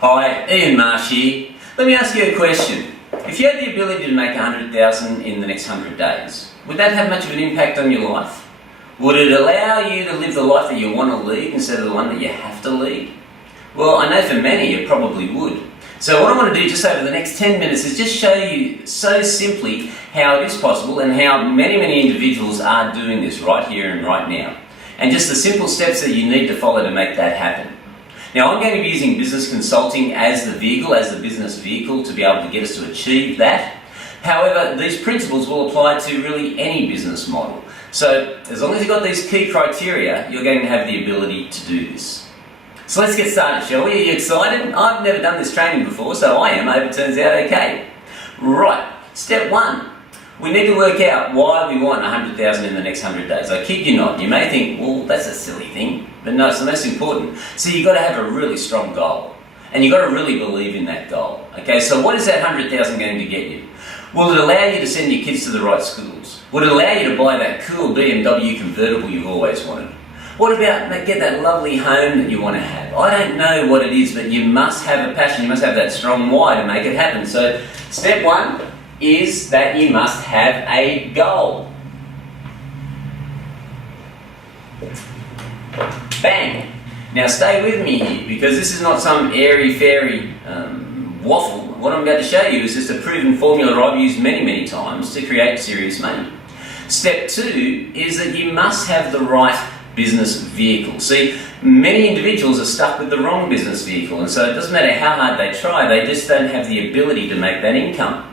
Hi, Ian Marsh here. Let me ask you a question. If you had the ability to make 100,000 in the next 100 days, would that have much of an impact on your life? Would it allow you to live the life that you want to lead instead of the one that you have to lead? Well, I know for many it probably would. So what I want to do just over the next 10 minutes is just show you so simply how it is possible and how many individuals are doing this right here and right now. And just the simple steps that you need to follow to make that happen. Now, I'm going to be using business consulting as the vehicle, as the business vehicle to be able to get us to achieve that. However, these principles will apply to really any business model. So as long as you've got these key criteria, you're going to have the ability to do this. So let's get started, shall we? Are you excited? I've never done this training before, so I am. I hope it turns out okay. Right, step one. We need to work out why we want 100,000 in the next 100 days. I kid you not. You may think, well, that's a silly thing. But no, it's the most important. So you've got to have a really strong goal. And you've got to really believe in that goal. Okay, so what is that 100,000 going to get you? Will it allow you to send your kids to the right schools? Will it allow you to buy that cool BMW convertible you've always wanted? What about get that lovely home that you want to have? I don't know what it is, but you must have a passion. You must have that strong why to make it happen. So step one is that you must have a goal. Bang! Now stay with me here, because this is not some airy-fairy waffle. What I'm about to show you is just a proven formula I've used many times to create serious money. Step two is that you must have the right business vehicle. See, many individuals are stuck with the wrong business vehicle, and so it doesn't matter how hard they try, they just don't have the ability to make that income.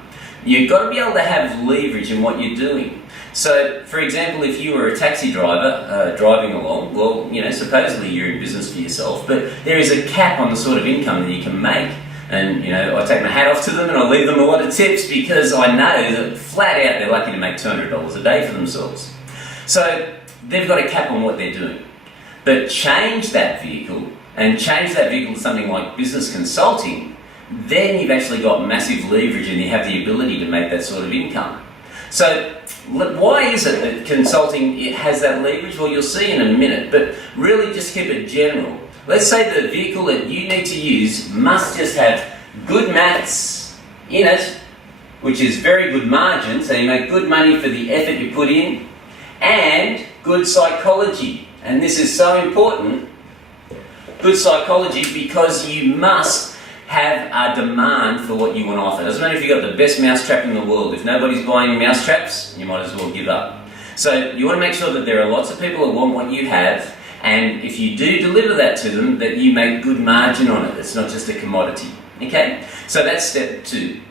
You've got to be able to have leverage in what you're doing. So, for example, if you were a taxi driver driving along, well, you know, supposedly you're in business for yourself, but there is a cap on the sort of income that you can make. And, you know, I take my hat off to them and I leave them a lot of tips because I know that flat out they're lucky to make $200 a day for themselves. So, they've got a cap on what they're doing. But change that vehicle and change that vehicle to something like business consulting, then you've actually got massive leverage and you have the ability to make that sort of income. So why is it that consulting has that leverage? Well, you'll see in a minute, but really just keep it general. Let's say the vehicle that you need to use must just have good maths in it, which is very good margin, so you make good money for the effort you put in, and good psychology. And this is so important, good psychology, because you must have a demand for what you want to offer. It doesn't matter if you've got the best mousetrap in the world. If nobody's buying mousetraps, you might as well give up. So you want to make sure that there are lots of people that want what you have, and if you do deliver that to them, that you make good margin on it. It's not just a commodity. Okay? So that's step two.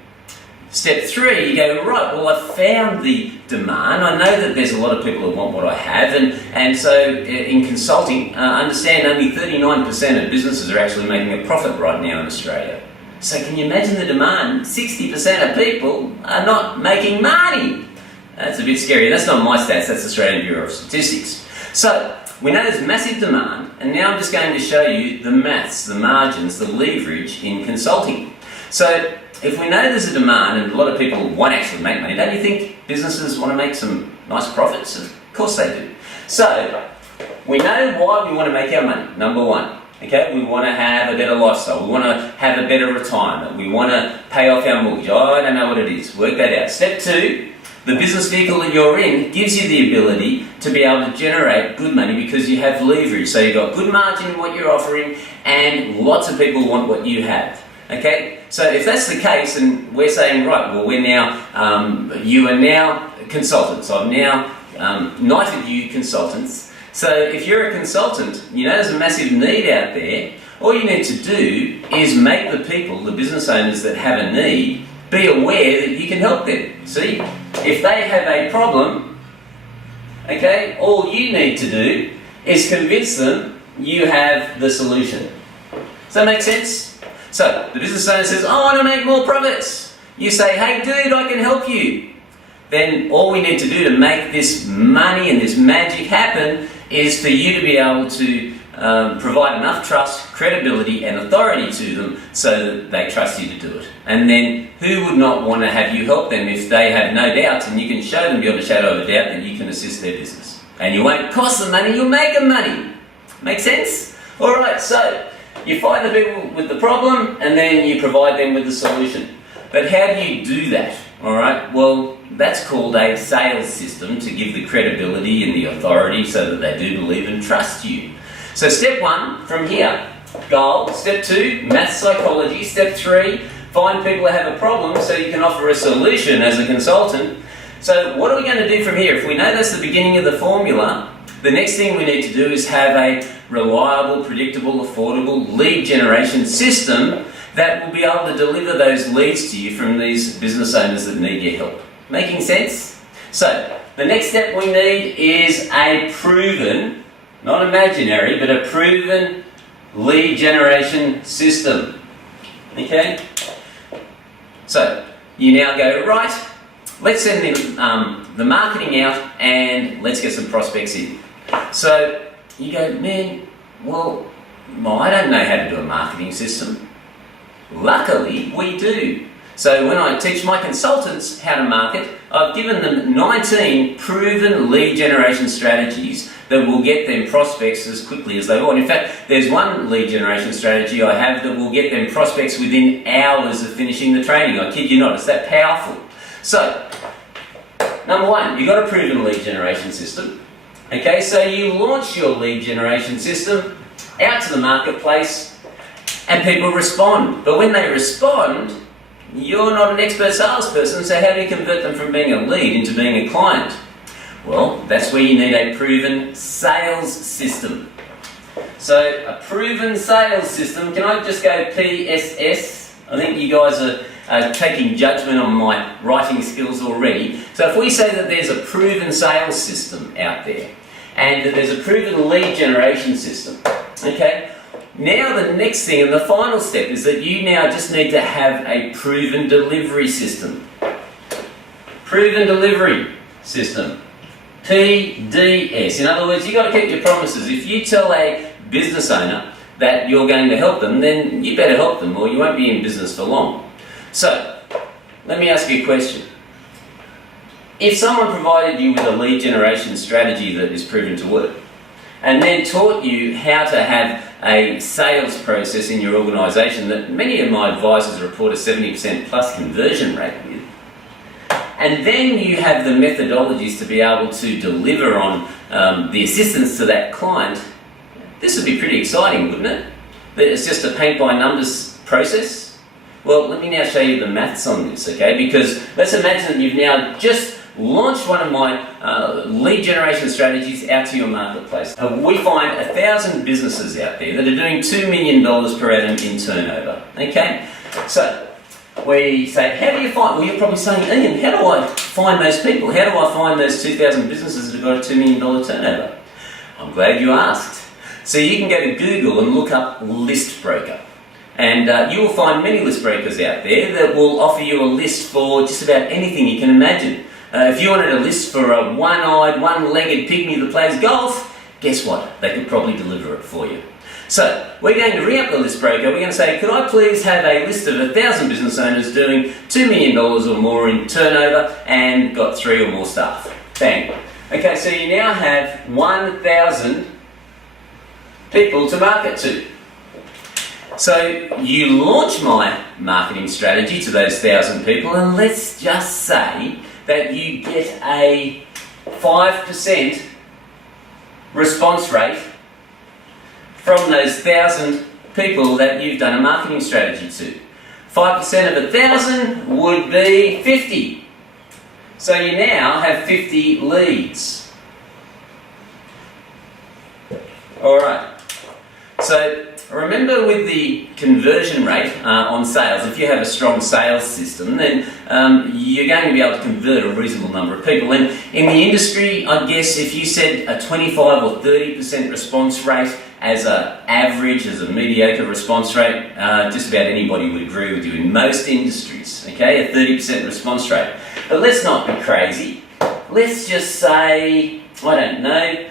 Step three, you go, right, well, I've found the demand. I know that there's a lot of people that want what I have, and so in consulting, understand only 39% of businesses are actually making a profit right now in Australia. So can you imagine the demand? 60% of people are not making money. That's a bit scary. That's not my stats, that's the Australian Bureau of Statistics. So we know there's massive demand, and now I'm just going to show you the maths, the margins, the leverage in consulting. So if we know there's a demand and a lot of people want to actually make money, don't you think businesses want to make some nice profits? Of course they do. So we know why we want to make our money. Number one, okay, we want to have a better lifestyle. We want to have a better retirement. We want to pay off our mortgage. I don't know what it is. Work that out. Step two, the business vehicle that you're in gives you the ability to be able to generate good money because you have leverage. So you've got good margin in what you're offering and lots of people want what you have. Okay, so if that's the case, and we're saying, right, well, we're now, you are now consultants. I've now knighted you consultants. So if you're a consultant, you know there's a massive need out there. All you need to do is make the people, the business owners that have a need, be aware that you can help them. See, if they have a problem, okay, all you need to do is convince them you have the solution. Does that make sense? So, the business owner says, I want to make more profits. You say, hey dude, I can help you. Then all we need to do to make this money and this magic happen is for you to be able to provide enough trust, credibility and authority to them so that they trust you to do it. And then who would not want to have you help them if they have no doubts, and you can show them beyond a shadow of a doubt that you can assist their business. And you won't cost them money, you'll make them money. Make sense? Alright, so You find the people with the problem and then you provide them with the solution. But how do you do that? Alright, well, that's called a sales system to give the credibility and the authority so that they do believe and trust you. So step 1 from here, goal. Step 2, math psychology. Step 3, find people that have a problem so you can offer a solution as a consultant. So what are we going to do from here? If we know that's the beginning of the formula, the next thing we need to do is have a reliable, predictable, affordable lead generation system that will be able to deliver those leads to you from these business owners that need your help. Making sense? So, the next step we need is a proven, not imaginary, but a proven lead generation system. Okay? So, you now go, right, let's send the marketing out and let's get some prospects in. So, you go, man, well, I don't know how to do a marketing system. Luckily, we do. So when I teach my consultants how to market, I've given them 19 proven lead generation strategies that will get them prospects as quickly as they want. In fact, there's one lead generation strategy I have that will get them prospects within hours of finishing the training. I kid you not, it's that powerful. So, number 1, you've got a proven lead generation system. Okay, so you launch your lead generation system out to the marketplace and people respond. But when they respond, you're not an expert salesperson, so how do you convert them from being a lead into being a client? Well, that's where you need a proven sales system. So, a proven sales system, can I just go PSS? I think you guys are taking judgment on my writing skills already. So if we say that there's a proven sales system out there, and that there's a proven lead generation system, okay? Now the next thing and the final step is that you now just need to have a proven delivery system. Proven delivery system. PDS. In other words, you've got to keep your promises. If you tell a business owner that you're going to help them, then you better help them or you won't be in business for long. So, let me ask you a question. If someone provided you with a lead generation strategy that is proven to work, and then taught you how to have a sales process in your organisation that many of my advisors report a 70% plus conversion rate with, and then you have the methodologies to be able to deliver on the assistance to that client, this would be pretty exciting, wouldn't it? That it's just a paint by numbers process? Well, let me now show you the maths on this, okay? Because let's imagine that you've now just launched one of my lead generation strategies out to your marketplace. We find 1,000 businesses out there that are doing $2 million per annum in turnover, okay? So, we say, how do you find, well you're probably saying, Ian, how do I find those people? How do I find those 2,000 businesses that have got a $2 million turnover? I'm glad you asked. So you can go to Google and look up list broker. And you will find many list brokers out there that will offer you a list for just about anything you can imagine. If you wanted a list for a one-eyed, one-legged pygmy that plays golf, guess what? They could probably deliver it for you. So, we're going to ring up the list broker. We're going to say, could I please have a list of 1,000 business owners doing $2 million or more in turnover and got 3 or more staff? Bang. Okay, so you now have 1,000 people to market to. So you launch my marketing strategy to those 1,000 people, and let's just say that you get a 5% response rate from those 1,000 people that you've done a marketing strategy to. 5% of 1,000 would be 50. So you now have 50 leads. Alright. So remember with the conversion rate on sales, if you have a strong sales system, then you're going to be able to convert a reasonable number of people. And in the industry, I guess if you said a 25 or 30% response rate as an average, as a mediocre response rate, just about anybody would agree with you in most industries, okay, a 30% response rate. But let's not be crazy. Let's just say, I don't know,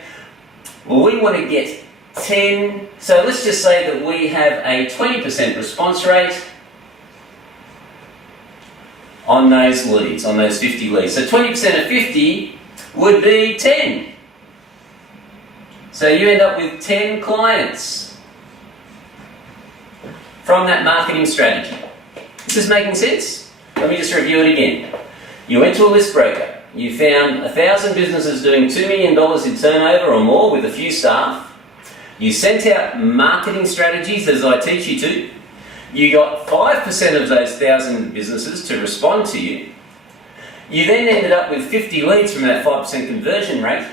well, we want to get 10, so let's just say that we have a 20% response rate on those leads, on those 50 leads. So 20% of 50 would be 10. So you end up with 10 clients. from that marketing strategy. This is making sense? Let me just review it again. You went to a list broker. You found 1,000 businesses doing $2 million in turnover or more with a few staff. You sent out marketing strategies as I teach you to. You got 5% of those 1,000 businesses to respond to you. You then ended up with 50 leads from that 5% conversion rate.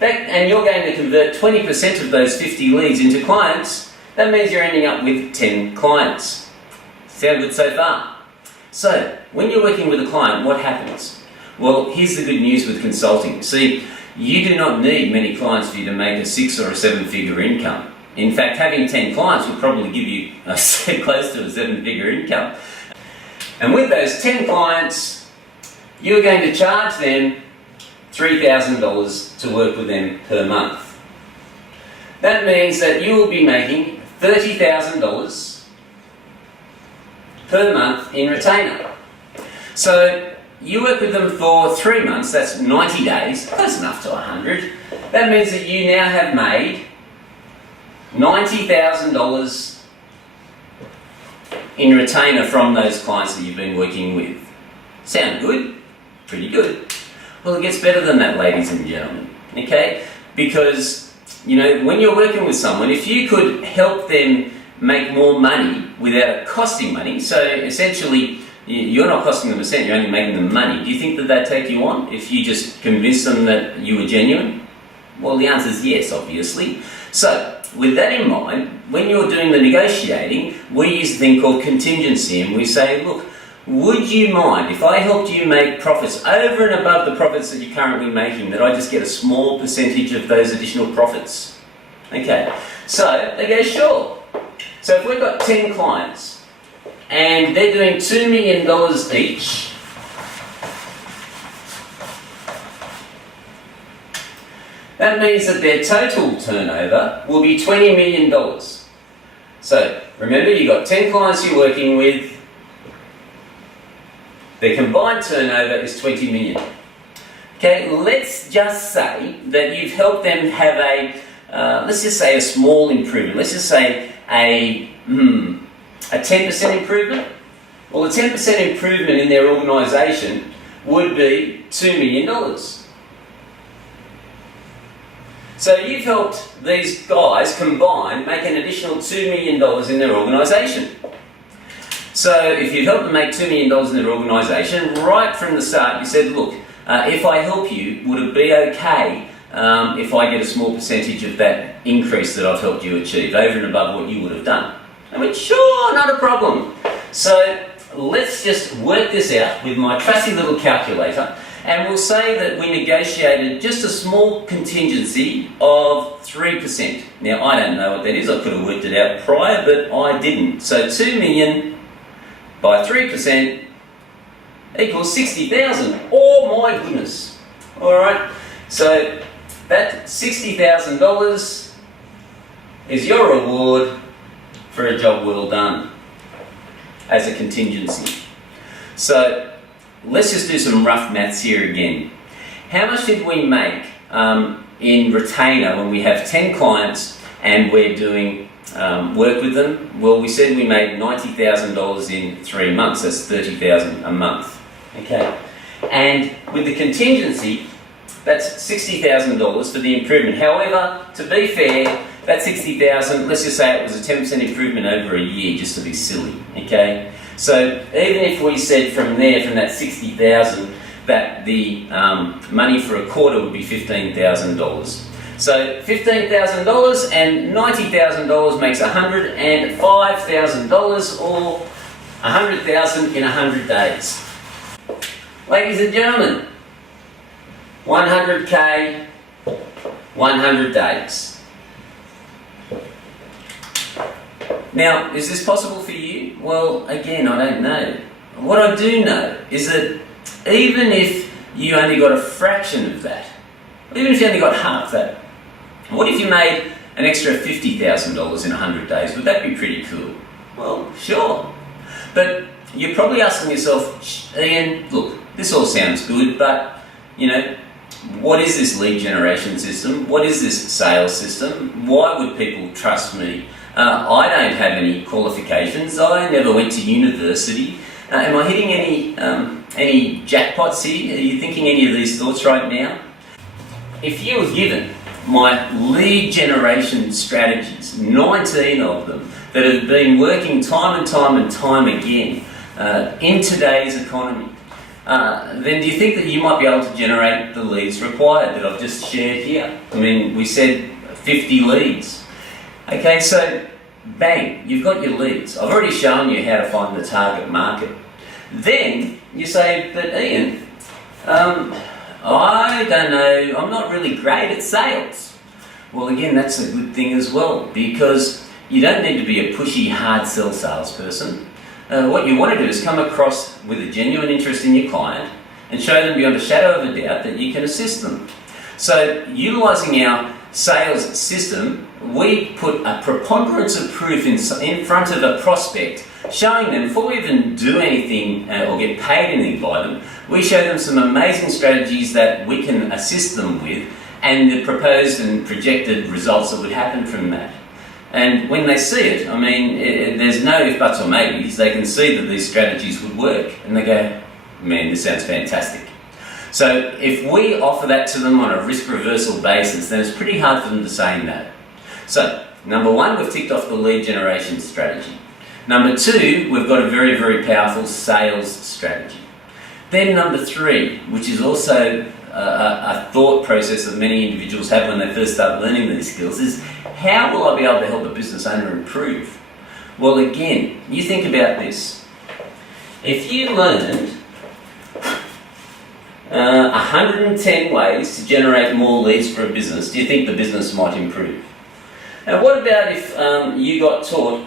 And you're going to convert 20% of those 50 leads into clients. That means you're ending up with 10 clients. Sound good so far? So, when you're working with a client, what happens? Well, here's the good news with consulting. See, you do not need many clients for you to make a 6 or a 7-figure income. In fact, having 10 clients will probably give you close to a 7-figure income. And with those 10 clients, you're going to charge them $3,000 to work with them per month. That means that you will be making $30,000 per month in retainer. So you work with them for 3 months, that's 90 days, close enough to 100. That means that you now have made $90,000 in retainer from those clients that you've been working with. Sound good? Pretty good. Well, it gets better than that, ladies and gentlemen, okay? Because, you know, when you're working with someone, if you could help them make more money without it costing money, so essentially you're not costing them a cent, you're only making them money, do you think that they'd take you on if you just convinced them that you were genuine? Well, the answer is yes, obviously. So, with that in mind, when you're doing the negotiating, we use a thing called contingency, and we say, look, would you mind if I helped you make profits over and above the profits that you're currently making, that I just get a small percentage of those additional profits? Okay, so they go, sure. So if we've got 10 clients and they're doing $2 million each, that means that their total turnover will be $20 million. So remember, you've got 10 clients you're working with. Their combined turnover is 20 million. Okay, let's just say that you've helped them have let's just say a small improvement. Let's just say a 10% improvement. Well, a 10% improvement in their organisation would be $2 million. So you've helped these guys combined make an additional $2 million in their organisation. So if you've helped them make $2 million in their organisation, right from the start you said, look, if I help you, would it be okay if I get a small percentage of that increase that I've helped you achieve, over and above what you would have done? I went, sure, not a problem. So let's just work this out with my trusty little calculator, and we'll say that we negotiated just a small contingency of 3%. Now, I don't know what that is. I could have worked it out prior, but I didn't. So 2 million by 3% equals 60,000. Oh my goodness. Alright, so that $60,000 is your reward for a job well done as a contingency. So let's just do some rough maths here again. How much did we make in retainer when we have 10 clients and we're doing work with them? Well, we said we made $90,000 in 3 months. That's $30,000 a month. Okay, and with the contingency, that's $60,000 for the improvement. However, to be fair, that $60,000, let's just say it was a 10% improvement over a year, just to be silly. Okay, so even if we said from there, from that $60,000, that the money for a quarter would be $15,000. So $15,000 and $90,000 makes $105,000, or $100,000 in 100 days. Ladies and gentlemen, 100K, 100 days. Now, is this possible for you? Well, again, I don't know. What I do know is that even if you only got a fraction of that, even if you only got half that, what if you made an extra $50,000 in 100 days? Would that be pretty cool? Well, sure. But you're probably asking yourself, Ian, look, this all sounds good, but, you know, what is this lead generation system? What is this sales system? Why would people trust me I don't have any qualifications. I never went to university. Am I hitting any jackpots here? Are you thinking any of these thoughts right now? If you were given my lead generation strategies, 19 of them, that have been working time and time again in today's economy, then do you think that you might be able to generate the leads required that I've just shared here? I mean, we said 50 leads. Okay, so bang, you've got your leads. I've already shown you how to find the target market. Then you say, but Ian, I don't know, I'm not really great at sales. Well, again, that's a good thing as well, because you don't need to be a pushy, hard sell salesperson. What you want to do is come across with a genuine interest in your client and show them beyond a shadow of a doubt that you can assist them. So, utilising our sales system, we put a preponderance of proof in front of a prospect, showing them, before we even do anything or get paid anything by them, we show them some amazing strategies that we can assist them with and the proposed and projected results that would happen from that. And when they see it, I mean, there's no if, buts or maybes. They can see that these strategies would work and they go, man, this sounds fantastic. So if we offer that to them on a risk reversal basis, then it's pretty hard for them to say no. So, number one, we've ticked off the lead generation strategy. Number two, we've got a very, very powerful sales strategy. Then number three, which is also a thought process that many individuals have when they first start learning these skills, is how will I be able to help a business owner improve? Well, again, you think about this. If you learned 110 ways to generate more leads for a business, do you think the business might improve? Now, what about if you got taught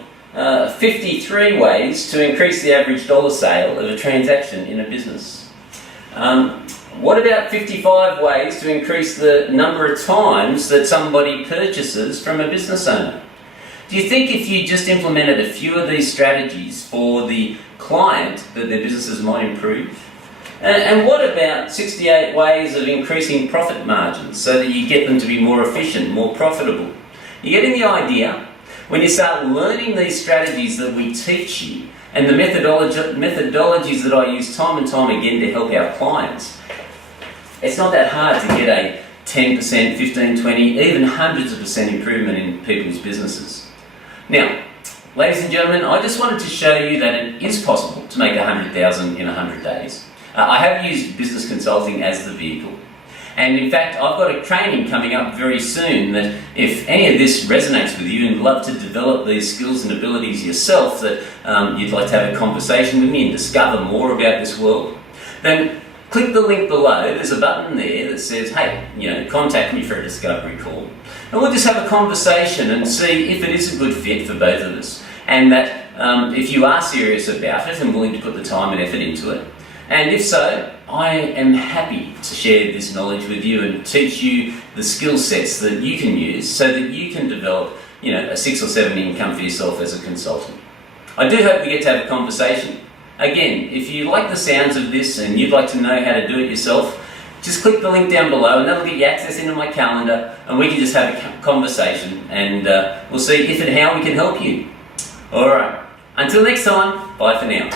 53 ways to increase the average dollar sale of a transaction in a business? What about 55 ways to increase the number of times that somebody purchases from a business owner? Do you think if you just implemented a few of these strategies for the client that their businesses might improve? And what about 68 ways of increasing profit margins so that you get them to be more efficient, more profitable? You're getting the idea? When you start learning these strategies that we teach you and the methodologies that I use time and time again to help our clients, it's not that hard to get a 10%, 15, 20, even hundreds of percent improvement in people's businesses. Now, ladies and gentlemen, I just wanted to show you that it is possible to make 100,000 in 100 days. I have used business consulting as the vehicle. And in fact, I've got a training coming up very soon that if any of this resonates with you and you'd love to develop these skills and abilities yourself, that you'd like to have a conversation with me and discover more about this world, then click the link below. There's a button there that says, hey, contact me for a discovery call. And we'll just have a conversation and see if it is a good fit for both of us. And that if you are serious about it and willing to put the time and effort into it. And if so, I am happy to share this knowledge with you and teach you the skill sets that you can use so that you can develop, a 6 or 7 income for yourself as a consultant. I do hope we get to have a conversation. Again, if you like the sounds of this and you'd like to know how to do it yourself, just click the link down below and that'll get you access into my calendar and we can just have a conversation and we'll see if and how we can help you. Alright, until next time, bye for now.